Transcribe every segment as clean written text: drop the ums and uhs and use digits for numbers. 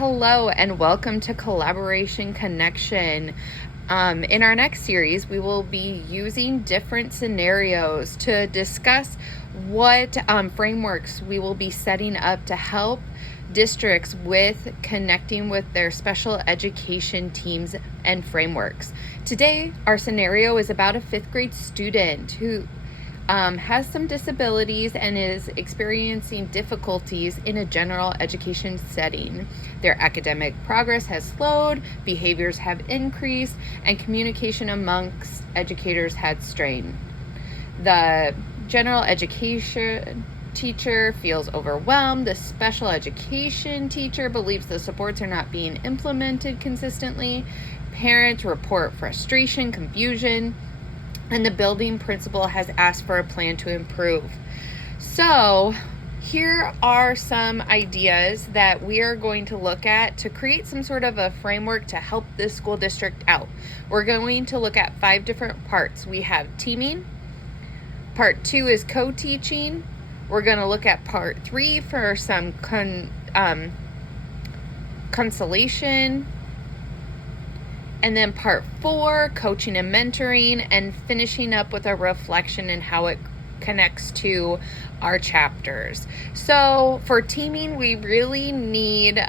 Hello and welcome to Collaboration Connection. In our next series, we will be using different scenarios to discuss what frameworks we will be setting up to help districts with connecting with their special education teams and frameworks. Today, our scenario is about a fifth grade student who has some disabilities and is experiencing difficulties in a general education setting. Their academic progress has slowed, behaviors have increased, and communication amongst educators had strained. The general education teacher feels overwhelmed. The special education teacher believes the supports are not being implemented consistently. Parents report frustration, confusion, and the building principal has asked for a plan to improve. So here are some ideas that we are going to look at to create some sort of a framework to help this school district out. We're going to look at 5 different parts. We have teaming. Part 2 is co-teaching. We're going to look at part 3 for some consolation. And then part 4, coaching and mentoring, and finishing up with a reflection and how it connects to our chapters. So for teaming, we really need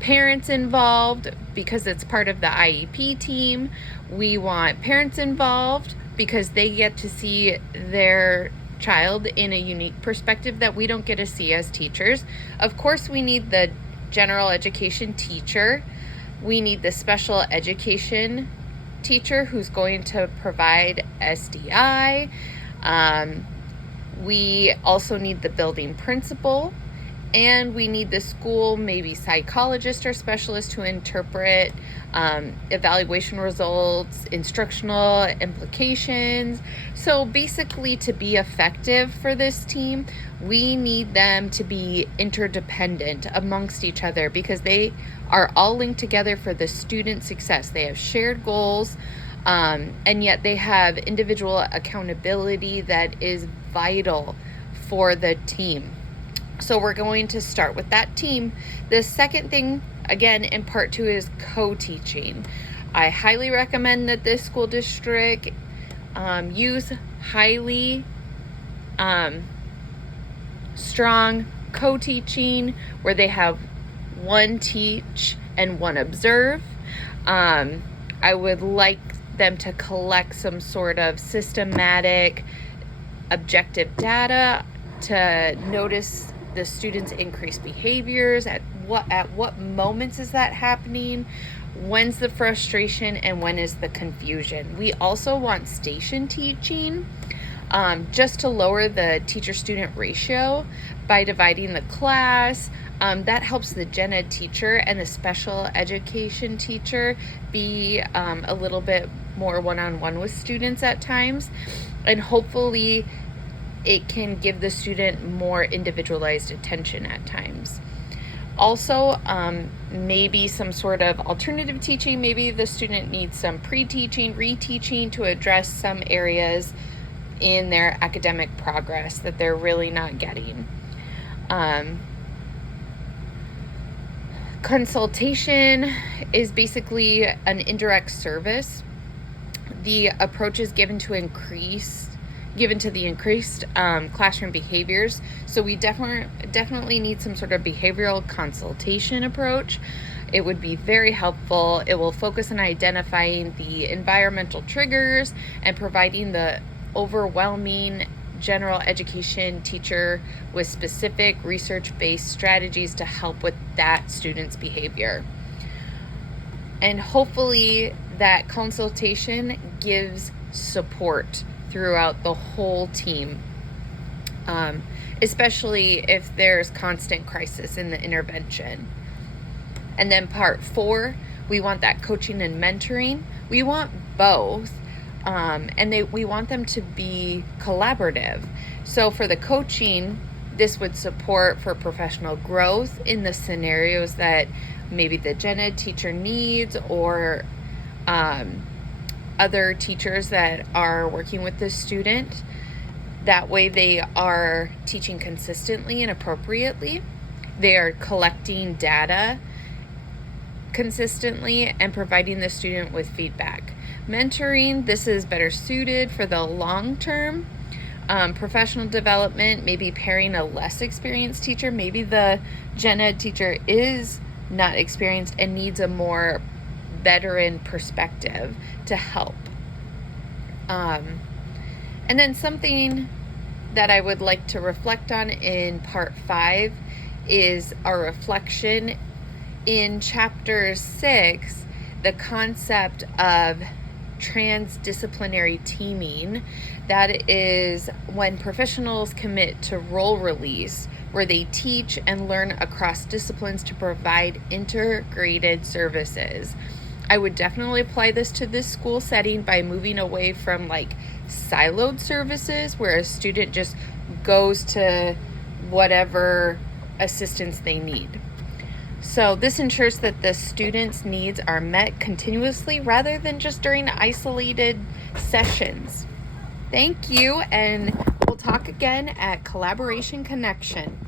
parents involved because it's part of the IEP team. We want parents involved because they get to see their child in a unique perspective that we don't get to see as teachers. Of course, we need the general education teacher. We need the special education teacher who's going to provide SDI. We also need the building principal, and we need the school, maybe psychologist or specialist to interpret evaluation results, instructional implications. So basically, to be effective for this team, we need them to be interdependent amongst each other because they are all linked together for the student success. They have shared goals, and yet they have individual accountability that is vital for the team. So we're going to start with that team. The second thing, again, in part 2 is co-teaching. I highly recommend that this school district use highly strong co-teaching where they have one teach and one observe. I would like them to collect some sort of systematic objective data to notice the students' increased behaviors. At what moments is that happening? When's the frustration and when is the confusion? We also want station teaching, just to lower the teacher-student ratio by dividing the class. That helps the gen ed teacher and the special education teacher be a little bit more one-on-one with students at times, and hopefully it can give the student more individualized attention at times. Also, maybe some sort of alternative teaching. Maybe the student needs some pre-teaching, reteaching to address some areas in their academic progress that they're really not getting. Consultation is basically an indirect service. The approach is given to the increased classroom behaviors. So we definitely need some sort of behavioral consultation approach. It would be very helpful. It will focus on identifying the environmental triggers and providing the overwhelming general education teacher with specific research-based strategies to help with that student's behavior. And hopefully that consultation gives support throughout the whole team, especially if there's constant crisis in the intervention. And then part 4, we want that coaching and mentoring. We want both, and we want them to be collaborative. So for the coaching, this would support for professional growth in the scenarios that maybe the gen ed teacher needs, or other teachers that are working with the student. That way they are teaching consistently and appropriately. They are collecting data consistently and providing the student with feedback. Mentoring, this is better suited for the long term. Professional development, maybe pairing a less experienced teacher. Maybe the gen ed teacher is not experienced and needs a more veteran perspective to help. And then something that I would like to reflect on in part 5 is our reflection in chapter 6, the concept of transdisciplinary teaming. That is when professionals commit to role release, where they teach and learn across disciplines to provide integrated services. I would definitely apply this to this school setting by moving away from like siloed services where a student just goes to whatever assistance they need. So this ensures that the students' needs are met continuously rather than just during isolated sessions. Thank you, and we'll talk again at Collaboration Connection.